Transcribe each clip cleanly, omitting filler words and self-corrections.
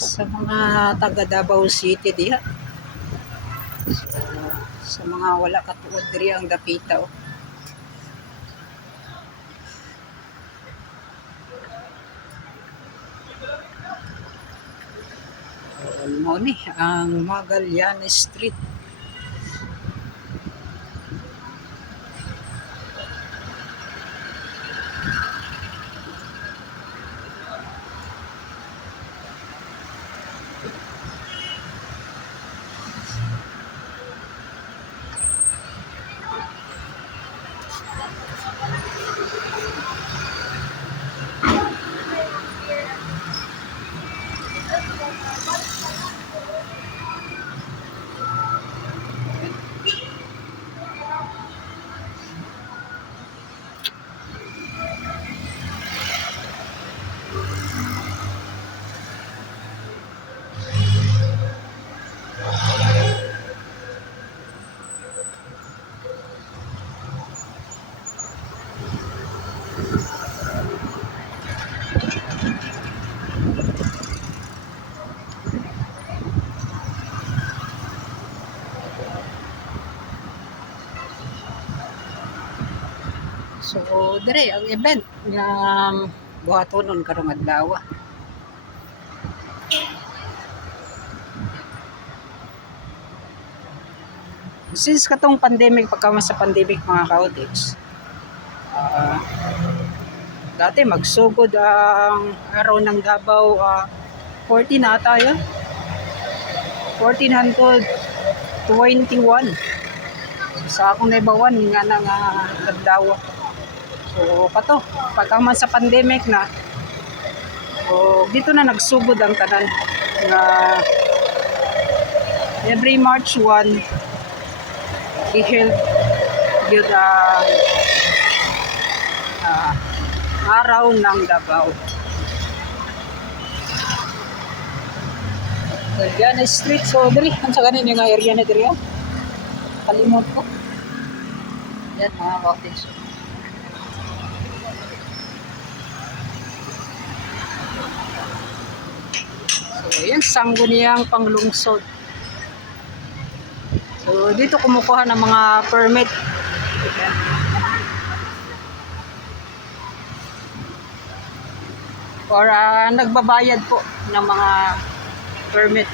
sa mga taga Davao City diha. So, sa mga wala katuod diri ang dapita oh. Mo ni ang Magallanes Street. So, dire ang event nga buhatonon karong adlaw. Since katong pandemic, pagkamas sa pandemic mga ka-audits, dati magsugod ang araw ng Davao 14 na tayo. 1421 sa akong naibawan nga nang adlaw. So pato pagkaman sa pandemic na dito na nagsugod ang tanan nga every March 1 i-held yun araw ng Davao. Magallanes Street. So diri ang sa ganin yung area na diri kalimot ko yan mga cottage. So yan sangguniang panglungsod. So dito kumukuha ng mga permit. Or nagbabayad po ng mga permit,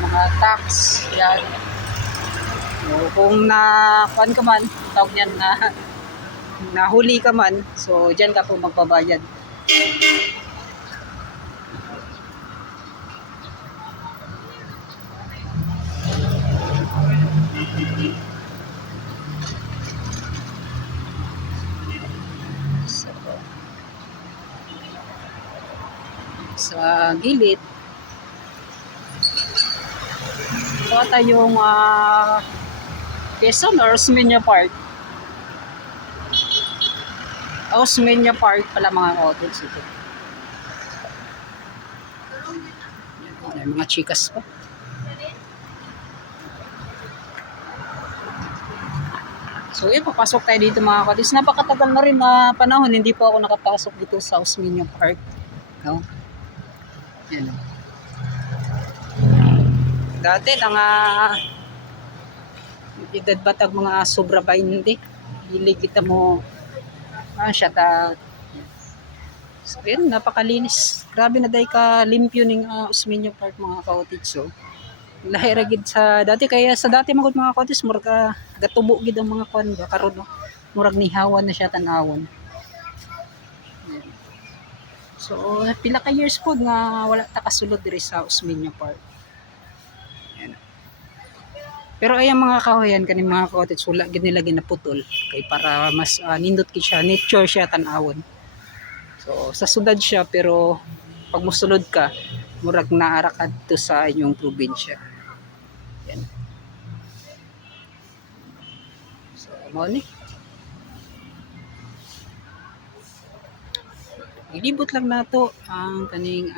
mga tax yan. So, kung nakuan ka man, tawag niyan na nahuli ka man, so diyan ka po magbabayad. Sa gilid so tayong Quezon or Osmeña Park. Osmeña Park pala mga hotels ito. May mga chikas pa. So yun, papasok tayo dito mga hotels. Napakatagal na rin na panahon hindi po ako nakapasok dito sa Osmeña Park. No? Yan. Dati nang edad batag mga sobra 20. Hilig kita mo siya ta. So yun, napakalinis. Grabe na day ka limpyo ning Osmeña Park mga ka-cottage. So lahira gid sa dati kaya sa dati magud mga ka-cottage murag gatubo gid ang mga kwan ba karon no. Murag nihawan na siya tan-awon. So, pila ka years po nga wala ta kasulod diri sa Osmeña Park. Ayan. Pero ayang mga kahoyan kaning mga cottage wala gid nila ginaputol kay para mas nindot kid siya, nature siya tan-awon. So, sa sudad siya pero pag mosulod ka, murag naara kadto sa inyong probinsya. Ayan. So, mo ni ilibot lang nato ang kaning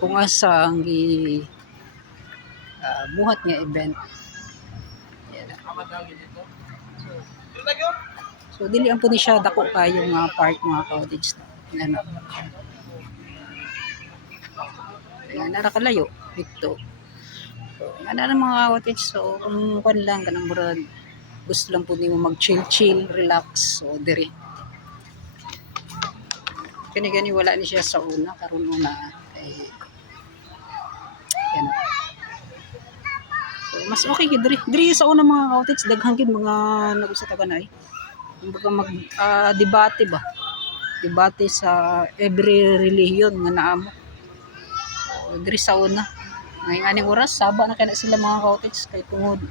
kung asa ang buhat nga event. Yan. So dili ang po ni siya dako kayo nga park mga cottage na. Ano. Nga nara kalayo dito. So nga na mga cottage, so kung kuan lang kanang murag gusto lang po nimo mag chill relax, so diri kani wala ni siya sa una karon una kay yan. So mas okay gid diri sa una mga cottage, daghang gid mga nagusa ta kanay kumbaga mag debate ba, debate sa every religion nga naamo. So diri sa una ngayong aning oras saba na kaya sila mga cottage kay tungod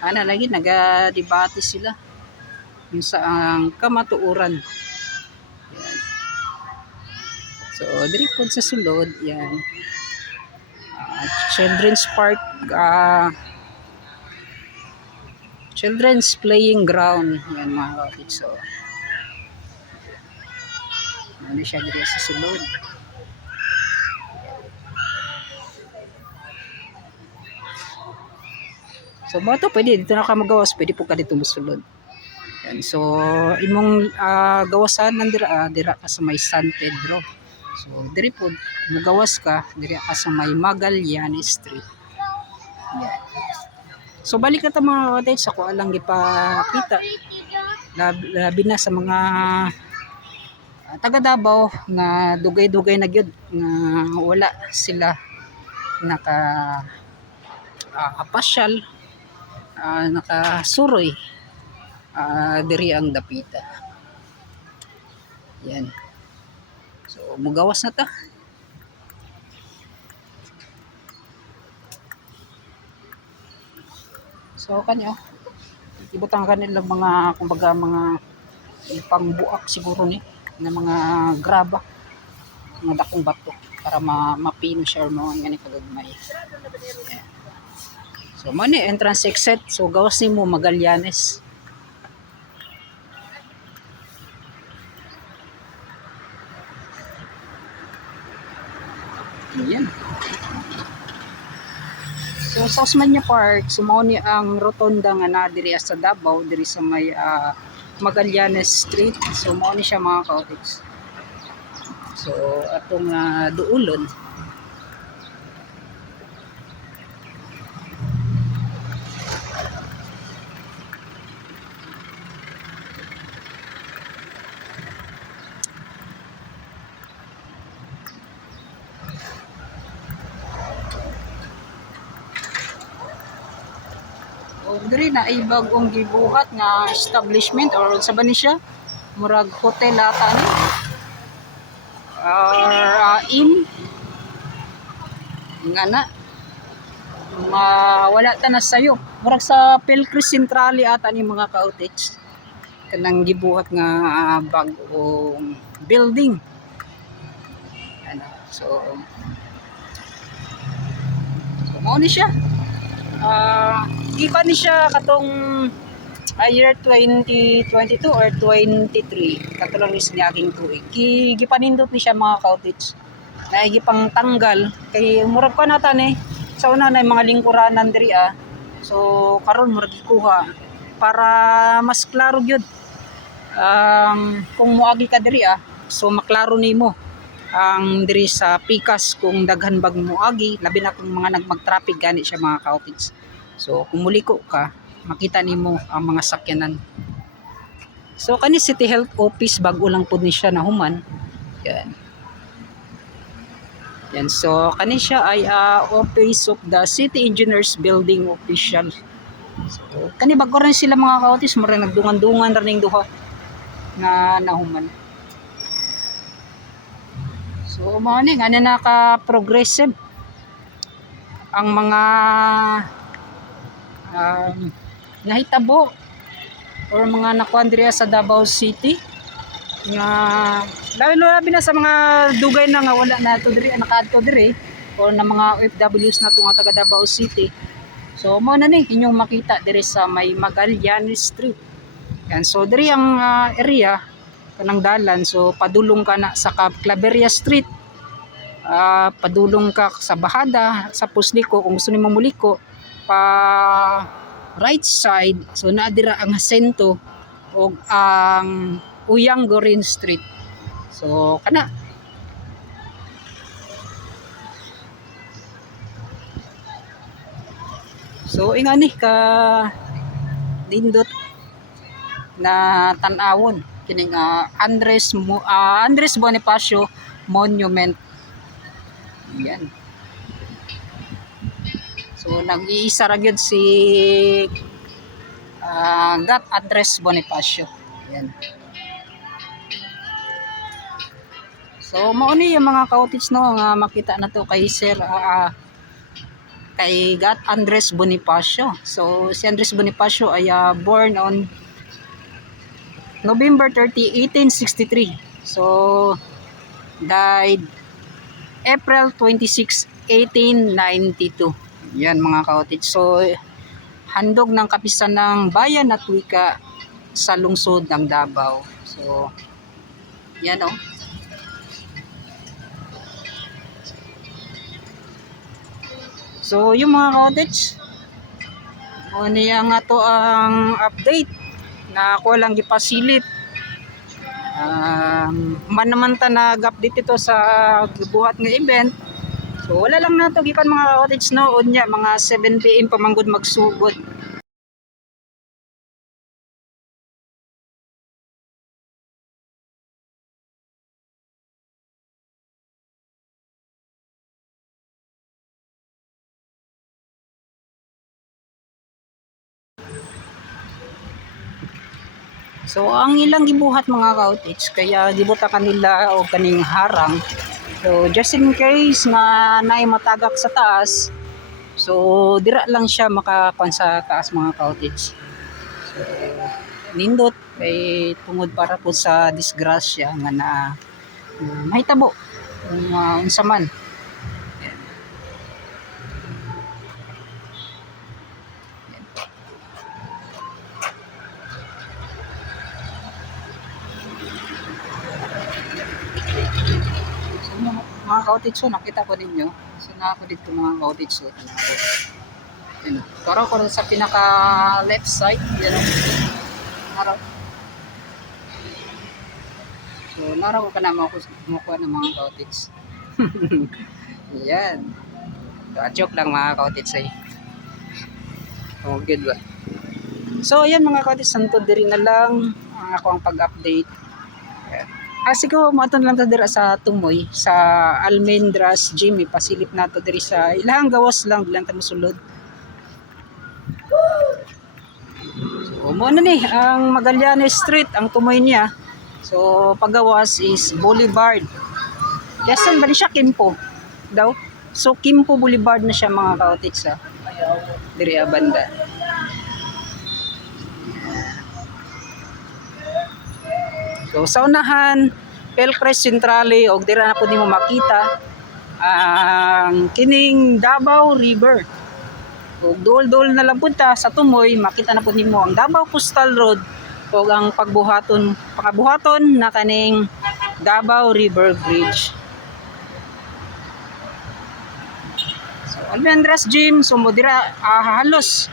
ana lagi naga-debate sila yung sa ang kamatuoran. Yan. So diri pod sa sulod yan, children's park, children's playing ground yan mga cottage. So ano siya diri sa sulod. So mo to pwede dito na ka magawas, pwede po ka dito musulod. Yan. So imong gawasan nandira dira ka sa may San Pedro. So diri po magawas ka diri ka sa may Magallanes Street. Yan. So balik na ta mga cottage, ako lang gipakita labi na sa mga taga Davao nga dugay-dugay na gyud nga wala sila naka apasyal, nakasuroy diri ang dapita. Yan. So mugawas na ta. So kanyo ibutang kanilang mga kumbaga mga pangbuak siguro ni na mga graba mga dakong bato para mapino siya or mga ngani kagagmay. Yeah. So mo ni entrance exit, so gawas nimo Magallanes. Yan. So sa Osmeña Park, sumo ni ang rotonda nga na diri sa Davao, diri sa may Magallanes Street. So mao ni siya mga cottage. So atong duulon o diri na ay bagong gibuhat nga establishment or sa ba ni siya murag hotel ata ni or inn nga na wala ta na sayo murag sa Pelcris Centrale ata ni mga cottage kanang gibuhat nga bagong building ano. So mao ni siya giba ni siya katong year 2022 or 23 katulong is ni aking tuig gipanindot ni siya mga cottage na gipang tanggal kay murag pa nata ni sa una na mga lingkuranan diri so karon murag gikuha para mas klaro gyud kung moagi ka diri so maklaro nimo ang diri sa Pikas kung daghan bag moagi labi na kung mga nagmag-traffic gani siya mga cottage. So kung muliko ka makita nimo ang mga sakyanan. So kani City Health Office bago lang pud ni siya nahuman. Yan. Yan. So kani siya ay Office of the City Engineers Building Official. So kani bago rin sila mga cottage, mura nagdungan-dungan ra ning duha na nahuman. So mao ni nga naka-progressive ang mga nahitabo or mga nakuan diri sa Davao City nga labi na sa mga dugay na nga wala na to diri nakaadto diri or na mga OFWs na to nga taga Davao City. So mo na ni inyong makita diri sa may Magallanes Street. Yan, so diri ang area kanang dalan, so padulong ka na sa Claveria Street, padulong ka sa Bahada sa Pusliko kung gusto nimo muliko pa right side, so naadira ang Hasento o ang Uyang Gorin Street. So kana So ingani ka nindot na tan-awon kining Andres Bonifacio Monument. Yan. So nag-iisa ra gyud si Gat Andres Bonifacio. Yan. So mao ni yung mga cottage no nga makita na to kay Sir kay Gat Andres Bonifacio. So si Andres Bonifacio ay born on November 30, 1863. So died April 26, 1892. Yan mga cottage. So handog ng kapisan ng bayan at wika sa lungsod ng Davao. So yan oh. So yung mga cottage, o niya nga to ang update na ako lang gipasilip. Man ta nag-update ito sa gibuhat nga event. So wala lang nato gikan mga cottage no, unya mga 7 PM pamanggod magsugod. So ang ilang gibuhat mga cottage kaya gibuta kanila o kaning harang. So just in case na naay matagak sa taas, so dira lang siya makakuan sa taas mga cottage. So nindot kay tungod para po sa disgrasya nga na mahitabo kung unsa man. Mga cottage so nakita ko ninyo. So na ako dito mga cottage so tanawon. Yan. Karo ko sa pinaka left side, yan. Naraw. So naraw ko kana mo ng mga cottage. Yan. So joke lang mga cottage ay. Oh, good ba? So ayan mga cottage, santo diri na lang ang ako ang pag-update. Siguro maton lang ta dira sa Tumoy sa Almendras Gym pasilip nato diri sa ilang gawas lang bilang ta mosulod. So mo na ni ang Magallanes Street ang Tumoy niya. So pagawas is Boulevard. Quezon ba ni siya Kimpo daw? So Kimpo Boulevard na siya mga cottage sa diri banda. So sa unahan, Pelcres Centrale og dira na pud nimo makita ang kining Davao River. Ug dol-dol na lang pud ta sa Tumoy makita na pud nimo ang Davao Coastal Road ug ang pangabuhaton na kaning Davao River Bridge. So Almendras Gym so mo dira halos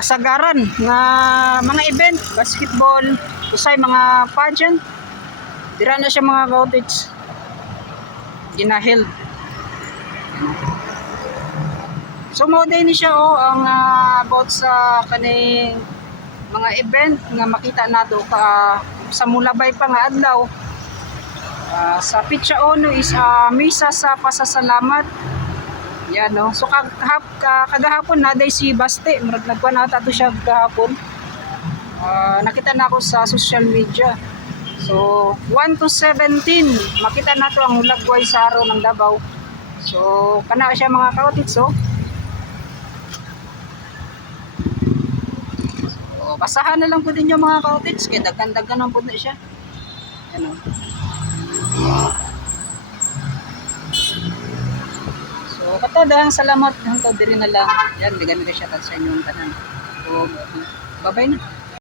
kasagaran nga mga event, basketball, usay mga pageant. Dira na siya mga cottage. Ginaheld. So mo din ni siya ang about sa kaning mga event nga makita nato ka sa mulabay pa nga adlaw. Sa Pitsa Ono is misa sa pasasalamat. Yan no. So kagahapon na day si Baste, murag nagkuan ata to siya gahapon. Nakita na ako sa social media. So 1 to 17 makita nato ang hulagway sa araw ng Davao. So kana siya mga cottage so. So basahan na lang po din yung mga cottage kaya daghan-daghan po na siya. Ano. So katodang salamat hangtod diri na lang. Yan, bigan ko siya sa inyong tanan. So bye-bye na.